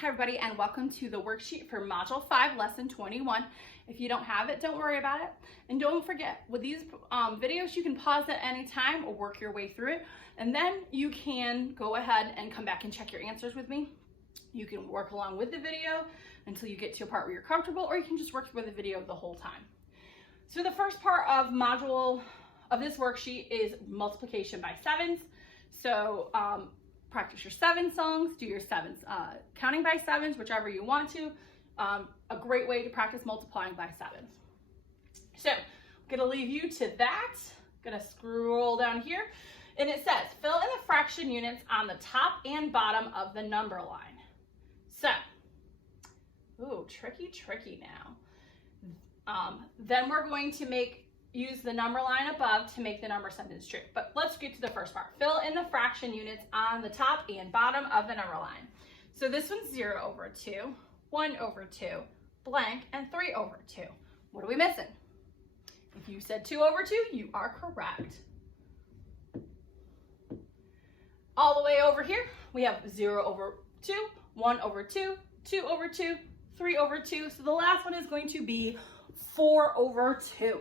Hi everybody, and welcome to the worksheet for Module 5, Lesson 21. If you don't have it, don't worry about it. And don't forget, with these videos, you can pause at any time or work your way through it. And then you can go ahead and come back and check your answers with me. You can work along with the video until you get to a part where you're comfortable, or you can just work with the video the whole time. So the first part of this worksheet is multiplication by sevens. So practice your 7 songs, do your sevens, counting by sevens, whichever you want to. A great way to practice multiplying by sevens. So I'm gonna leave you to that. Gonna scroll down here, and it says, fill in the fraction units on the top and bottom of the number line. So, ooh, tricky now. Then we're going to use the number line above to make the number sentence true. But let's get to the first part. Fill in the fraction units on the top and bottom of the number line. So this one's 0 over 2, 1 over 2, blank, and 3 over 2. What are we missing? If you said 2 over 2, you are correct. All the way over here, we have 0 over 2, 1 over 2, 2 over 2, 3 over 2. So the last one is going to be 4 over 2.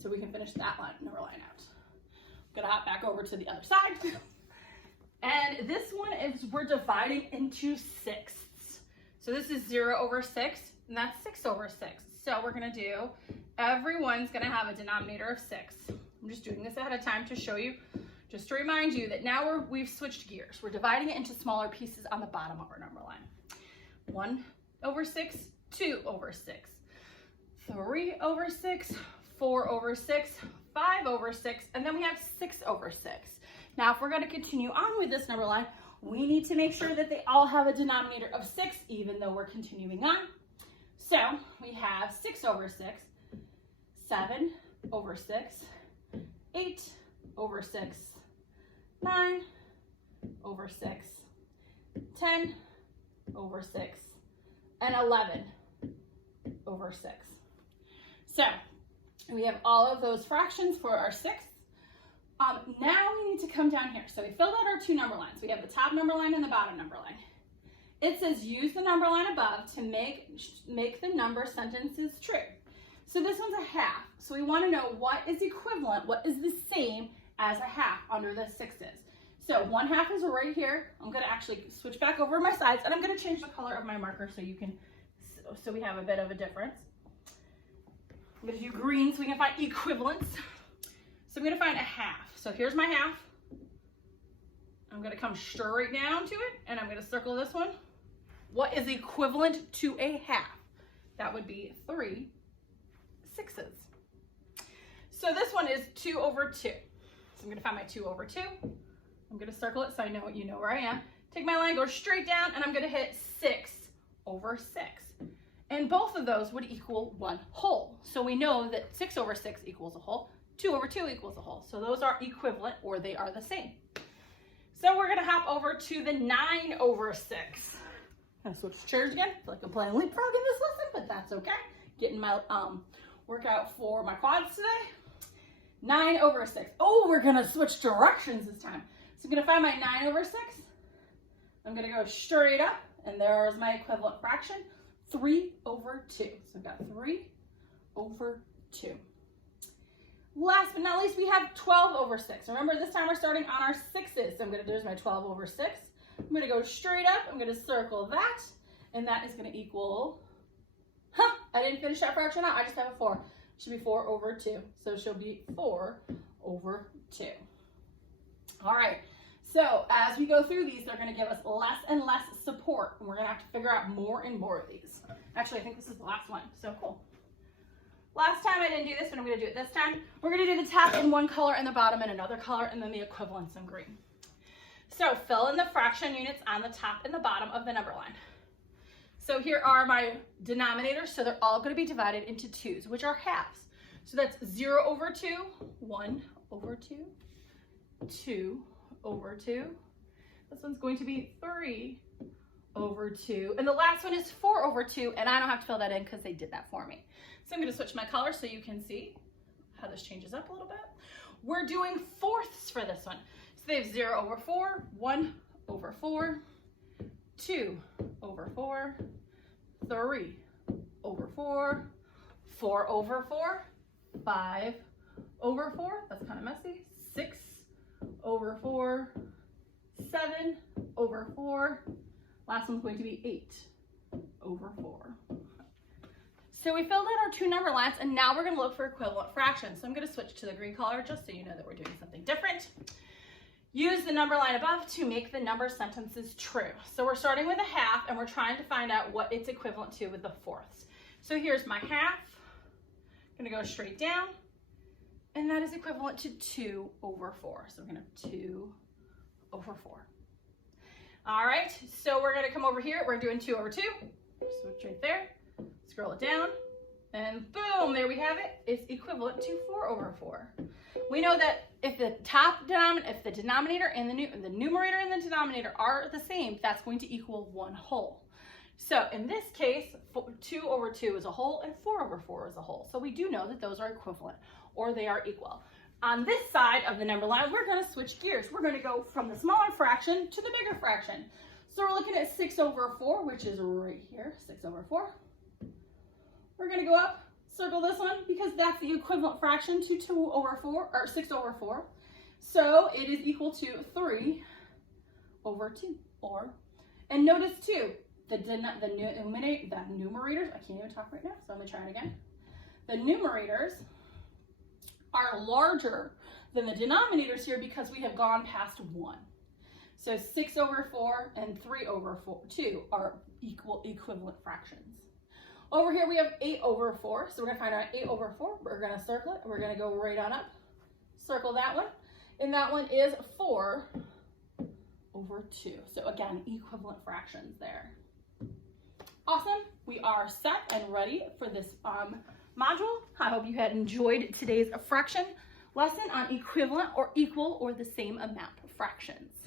So we can finish that number line out. I'm gonna hop back over to the other side. And this one is, we're dividing into sixths. So this is 0 over 6, and that's 6 over 6. So we're gonna do, everyone's gonna have a denominator of 6. I'm just doing this ahead of time to show you, just to remind you that now we've switched gears. We're dividing it into smaller pieces on the bottom of our number line. 1 over 6, 2 over 6, 3 over 6, 4 over 6, 5 over 6, and then we have 6 over 6. Now, if we're going to continue on with this number line, we need to make sure that they all have a denominator of 6, even though we're continuing on. So we have 6 over 6, 7 over 6, 8 over 6, 9 over 6, 10 over 6, and 11 over 6. So we have all of those fractions for our sixths. Now we need to come down here. So we filled out our 2 number lines. We have the top number line and the bottom number line. It says use the number line above to make the number sentences true. So this one's a half. So we want to know what is equivalent, what is the same as a half under the sixes. So 1/2 is right here. I'm going to actually switch back over my sides, and I'm going to change the color of my marker so we have a bit of a difference. I'm going to do green so we can find equivalents. So I'm going to find a half. So here's my half. I'm going to come straight down to it, and I'm going to circle this one. What is equivalent to a half? That would be 3 sixths. So this one is 2 over 2. So I'm going to find my 2 over 2. I'm going to circle it so I know you know where I am. Take my line, go straight down, and I'm going to hit 6 over 6. And both of those would equal 1 whole. So we know that 6 over 6 equals a whole, 2 over 2 equals a whole. So those are equivalent, or they are the same. So we're gonna hop over to the 9 over 6. I'm gonna switch chairs again. I feel like I'm playing leapfrog in this lesson, but that's okay. Getting my workout for my quads today. 9 over 6. Oh, we're gonna switch directions this time. So I'm gonna find my 9 over 6. I'm gonna go straight up, and there's my equivalent fraction. 3 over 2. So I've got 3 over 2. Last but not least, we have 12 over 6. Remember, this time we're starting on our sixes. So there's my 12 over 6. I'm going to go straight up. I'm going to circle that, and that is going to equal, I didn't finish that fraction out. I just have a 4. It should be 4 over 2. So she'll be 4 over 2. All right. So as we go through these, they're going to give us less and less support, and we're going to have to figure out more and more of these. Actually, I think this is the last one, so cool. Last time I didn't do this, but I'm going to do it this time. We're going to do the top in one color and the bottom in another color, and then the equivalents in green. So fill in the fraction units on the top and the bottom of the number line. So here are my denominators, so they're all going to be divided into 2s, which are halves. So that's 0 over 2, 1 over 2, 2 over 2. This one's going to be 3 over 2. And the last one is 4 over 2, and I don't have to fill that in because they did that for me. So I'm going to switch my color so you can see how this changes up a little bit. We're doing fourths for this one. So they have 0 over 4, 1 over 4, 2 over 4, 3 over 4, 4 over 4, 5 over 4, that's kind of messy, 6 over 4, 7 over 4, last one's going to be 8 over 4. So we filled out our 2 number lines, and now we're going to look for equivalent fractions. So I'm going to switch to the green color just so you know that we're doing something different. Use the number line above to make the number sentences true. So we're starting with a half, and we're trying to find out what it's equivalent to with the fourths. So here's my half. I'm going to go straight down, and that is equivalent to 2 over 4. So we're going to have 2 over 4. All right, so we're going to come over here. We're doing 2 over 2. Switch right there. Scroll it down, and boom, there we have it. It's equivalent to 4 over 4. We know that if the denominator and the numerator and the denominator are the same, that's going to equal 1 whole. So in this case, 2 over 2 is a whole and 4 over 4 is a whole. So we do know that those are equivalent, or they are equal. On this side of the number line, we're going to switch gears. We're going to go from the smaller fraction to the bigger fraction. So we're looking at 6 over 4, which is right here, 6 over 4. We're going to go up, circle this one, because that's the equivalent fraction to 2 over 4, or 6 over 4. So it is equal to 3 over 2. And notice too, the numerators, I can't even talk right now, so I'm going to try it again. The numerators are larger than the denominators here because we have gone past 1. So 6 over 4 and 3 over 2 are equivalent fractions. Over here we have 8 over 4, so we're going to find out 8 over 4. We're going to circle it. We're going to go right on up, circle that one, and that one is 4 over 2. So again, equivalent fractions there. Awesome. We are set and ready for this module. I hope you had enjoyed today's fraction lesson on equivalent or equal or the same amount of fractions.